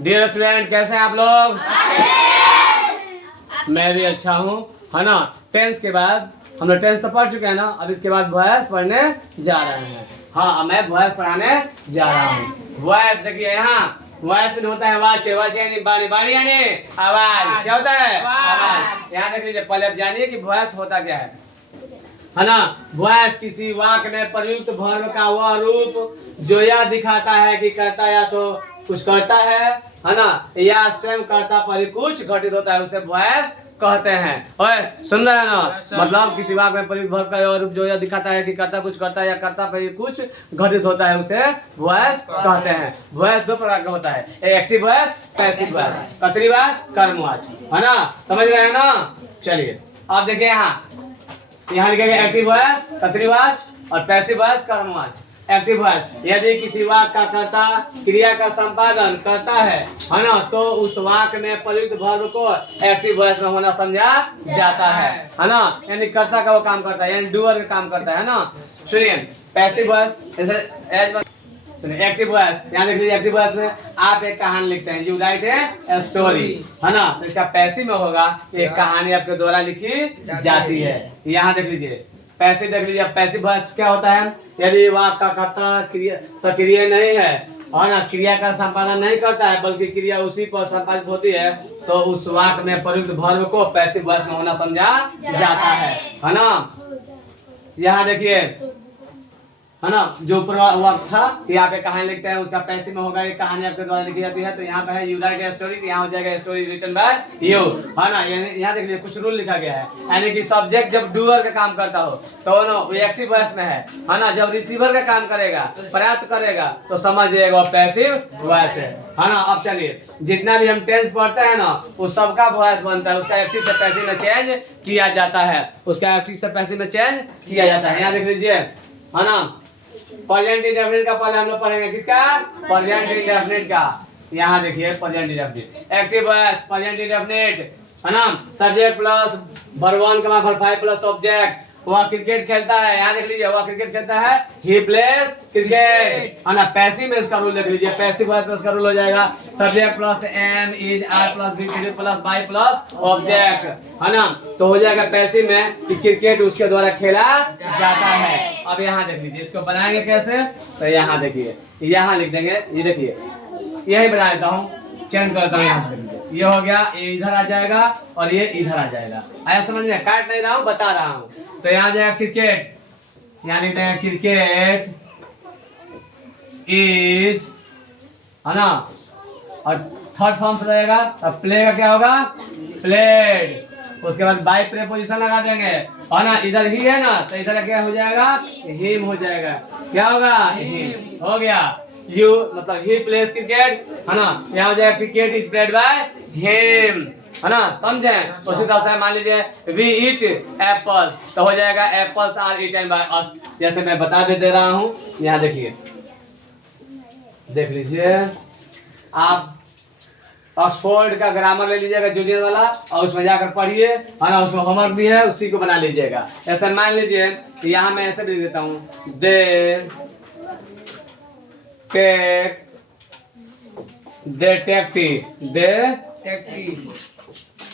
Dear student, कैसे हैं आप लोग? मैं भी अच्छा हूँ, है ना। टेंस के बाद हम लोग टेंस तो पढ़ चुके हैं ना। अब इसके बाद वॉइस पढ़ने जा रहे हैं। हाँ, मैं वॉइस पढ़ाने जा रहा हूँ। वॉइस देखिए, यहाँ वॉइस में होता है वाच। वाच यानी बाणी, बाणी यानी आवाज। क्या होता है? आवाज। यहाँ देख लीजिए, पहले आप जानिए कि वॉइस होता क्या है ना। वॉइस किसी वाक्य में प्रयुक्त वर्ब का वह रूप जो यह दिखाता है कि कर्ता या तो कुछ करता है ना, या स्वयं कर्ता पर कुछ घटित होता है, उसे वॉइस कहते हैं। ओए, सुन रहे हैं ना? मतलब किसी वाक्य में प्रयुक्त वर्ब का वह रूप जो यह दिखाता है कि कर्ता कुछ करता है या कर्ता पर कुछ घटित होता है, उसे वॉइस कहते हैं। वॉइस दो प्रकार का होता है, एक्टिव वॉइस, पैसिव वॉइस। कर्तरीवाच, कर्मवाच, है ना। समझ रहे हैं ना? चलिए आप देखिए, यहाँ लिखेंगे एक्टिव वॉइस कर्तरीवाच और पैसिव वॉइस कर्मवाच। एक्टिव वॉइस, यदि किसी वाक्य का कर्ता क्रिया का संपादन करता है ना, तो उस वाक्य में प्रयुक्त वर्ब को एक्टिव वॉइस में होना समझा जाता है ना। यानी कर्ता का वो काम करता है, यानी डूअर का काम करता है ना। सुनिए, पैसिव वॉइस जैसे सुनिए, एक्टिव वॉइस, यहाँ देख लीजिए। एक्टिव वॉइस में आप एक कहानी लिखते हैं, यू राइट ए स्टोरी, है ना। तो इसका पैसिव में होगा एक कहानी आपके द्वारा लिखी जाती है। यहाँ देख लीजिए, पैसिव देख लीजिए। पैसिव वॉइस क्या होता है? यदि वाक्य का कर्ता क्रिया सक्रिय नहीं है और ना क्रिया का संपादन नहीं करता है, बल्कि क्रिया उसी पर संपादित होती है, तो उस वाक्य में प्रयुक्त वर्ब को पैसिव वॉइस में होना समझा जाता है ना। यहाँ देखिए, है ना, जो वक्त था कि यहाँ पे कहानी लिखते हैं, उसका पैसिव में होगा एक कहानी आपके द्वारा लिखी जाती है। तो यहाँ पे है यू राइट ए स्टोरी, यहाँ हो जाएगा स्टोरी रिटन बाय यू, है ना। यहाँ देख लीजिए, कुछ रूल लिखा गया है, यानी कि सब्जेक्ट जब डूअर का काम करता हो तो ना वो एक्टिव वॉइस में है ना। जब रिसीवर का काम करेगा, प्राप्त करेगा, तो समझिएगा वो पैसिव वॉइस है ना। अब चलिए, जितना भी हम टेंस पढ़ते हैं ना, वो सबका वॉइस बनता है, उसका एक्टिव से पैसिव में चेंज किया जाता है। उसका एक्टिव से पैसिव में चेंज किया जाता है। यहाँ देख लीजिए, है ना। प्रेजेंट इंडेफिनिट का पहले हम लोग पढ़ेंगे, किसका? प्रेजेंट इंडेफिनिट का। यहाँ देखिए, present indefinite active voice, present indefinite, है ना। Subject plus verb 1 verb 5 plus object. वह क्रिकेट खेलता है, यहाँ देख लीजिए, वह क्रिकेट खेलता है, ही प्लेज क्रिकेट, है ना। पैसिव में उसका रूल देख लीजिए, पैसिव वॉइस में उसका रूल हो जाएगा subject plus am is are plus be plus by plus object, है ना। तो हो जाएगा पैसिव में कि क्रिकेट उसके द्वारा खेला जाता है। अब यहाँ देख लीजिए, इसको बनाएंगे कैसे? तो यहाँ देखिए, यहाँ लिख देंगे, ये देखिए, यही बना देता हूँ, चेंज करता हूँ। यहाँ से ये हो गया, ये इधर आ जाएगा और ये इधर आ जाएगा। आया समझ में? काट नहीं रहा हूँ, बता रहा हूँ। तो यहाँ जाएगा क्रिकेट, यहाँ लिखते हैं क्रिकेट इज, है ना। और थर्ड फॉर्म से रहेगा, अब प्ले का क्या होगा? प्लेड। उसके बाद बाई प्रेपोजिशन लगा देंगे, है ना। इधर ही है ना, तो इधर क्या हो जाएगा? हिम हो जाएगा। क्या होगा? हिम हो गया। यू मतलब ही प्लेस क्रिकेट, है ना। यहाँ हो जाएगा cricket is played by him, है ना। समझे? उसी तरह से मान लीजिए वी ईट एप्पल्स, तो हो जाएगा apples are eaten by us. जैसे मैं बता भी दे रहा हूँ, यहाँ देखिए, देख लीजिए, आप ऑक्सफोर्ड का ग्रामर ले लीजिएगा जूनियर वाला, और उसमें जाकर पढ़िए, है ना। उसमें होमवर्क भी है, उसी को बना लीजिएगा। ऐसे मान लीजिए, यहाँ मैं ऐसे भी देता हूँ, दे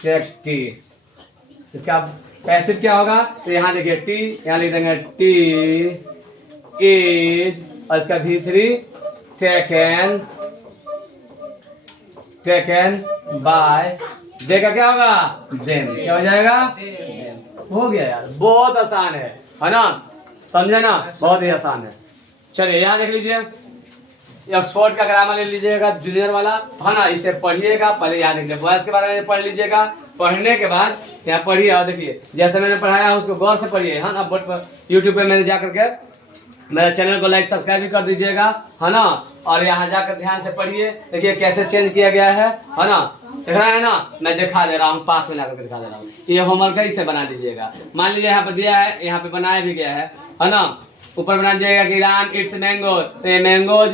टेक्टी। इसका पैसिव क्या होगा? तो यहाँ देखिए, टी, यहाँ लिख देंगे टी इज, और इसका V3 टेकन बाय, दे का क्या होगा? देम। क्या हो जाएगा? हो गया यार, बहुत आसान है ना। समझे ना? बहुत ही आसान है। चलिए यहाँ देख लीजिए, ऑक्सफोर्ड का ग्रामर ले लीजिएगा जूनियर वाला, है ना। इसे पढ़िएगा, पहले याद रखिए, वॉइस के बारे में पढ़ लीजिएगा। पढ़ने के बाद यहाँ पढ़िए, और देखिए जैसे मैंने पढ़ाया उसको गौर से पढ़िए, है ना। बोर्ड पर यूट्यूब पे मैंने जा करके मेरे चैनल को लाइक सब्सक्राइब भी कर दीजिएगा, है ना। और यहाँ जाकर ध्यान से पढ़िए, देखिए कैसे चेंज किया गया है ना। देख रहा है ना? मैं दिखा दे रहा हूँ, पास में लाकर दिखा दे रहा हूँ। ये होमवर्क है, इसे बना दीजिएगा। मान लीजिए यहाँ पर दिया है, यहाँ पे बनाया भी गया है ना। ऊपर बना दिएगा कि राम इट्स मैंगो, तो mango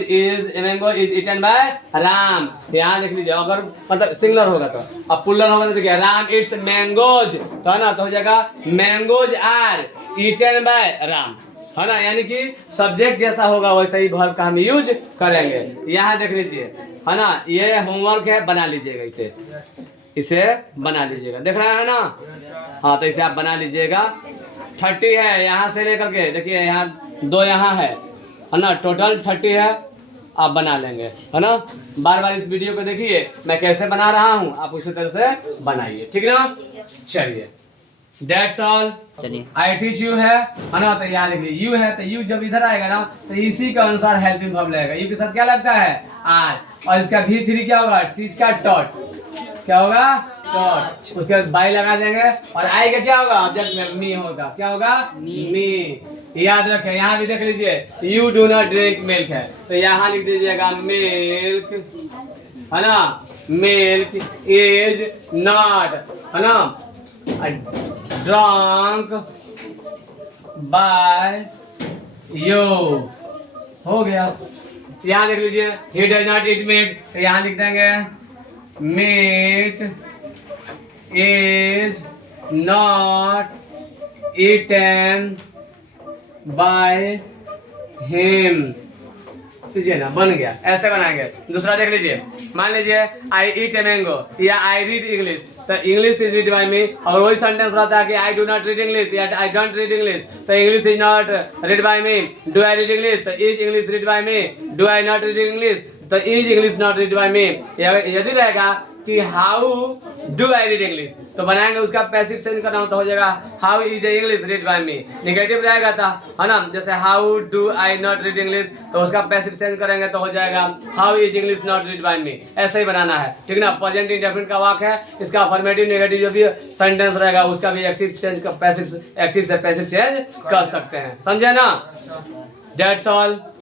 is eaten by Ram. यहाँ देख लीजिए, अगर मतलब सिंगुलर होगा तो, अब प्लुरल होगा तो देखिए राम इट्स मैंगोज, तो है ना, तो हो जाएगा mangoes are eaten by Ram. है ना, यानी कि सब्जेक्ट जैसा होगा वैसा ही वर्ब का हम यूज करेंगे। यहाँ देख लीजिए, है ना, ये होमवर्क है, बना लीजिएगा इसे, इसे बना लीजिएगा, देख रहे हैं ना। हाँ, तो इसे आप बना लीजिएगा। 30 है यहाँ से लेकर के, देखिए यहाँ 2 यहाँ है ना, टोटल 30 है, आप बना लेंगे, है ना। बार बार इस वीडियो को देखिए, मैं कैसे बना रहा हूँ, आप उसी तरह से बनाइए, ठीक ना। चलिए, दैट्स ऑल। चलिए आई टीच यू है ना, तो यहाँ लिखिए यू है, तो यू जब इधर आएगा ना तो इसी के अनुसार हेल्पिंग वर्ब लगेगा। यू के साथ क्या लगता है, आई, और इसका V3 क्या होगा, टीच का डॉट, क्या होगा, डॉट, उसके बाद बाई लगा देंगे, और आई का क्या होगा, ऑब्जेक्ट में मी होगा, क्या होगा, मी। याद रखें, यहाँ भी देख लीजिए, you do not drink milk है, तो यहाँ लिख दीजिएगा मिल्क, है ना, मिल्क इज नॉट, है ना, ड्रंक बाय यू, हो गया। यहाँ देख लीजिए, he does not eat meat, तो यहाँ लिख देंगे meat is not eaten by him, लीजिए ना, बन गया, ऐसे बनाएंगे। दूसरा देख लीजिए, मान लीजिए आई ईट ए मैंगो या आई रीड इंग्लिश, तो English is read by me, और वही सेंटेंस रहता है कि I do not read English या आई डोंट रीड इंग्लिश, तो English is not read by me. Do I read English, तो is English read by me. Do I not read English, तो is English not read by me. यदि रहेगा कि how do I read English, तो बनाएंगे उसका passive change करना हो तो हो जाएगा how is English read by me. Negative रहेगा था, है ना, जैसे how do I not read English, तो उसका पैसिव चेंज करेंगे तो हो जाएगा how is English not read by me. ऐसे ही बनाना है, ठीक ना। प्रेजेंट इंडेफिनिट का वाक्य है, इसका अफर्मेटिव नेगेटिव जो भी सेंटेंस रहेगा उसका भी एक्टिव चेंज का पैसिव, एक्टिव से पैसिव चेंज कर सकते हैं, समझे ना। That's all.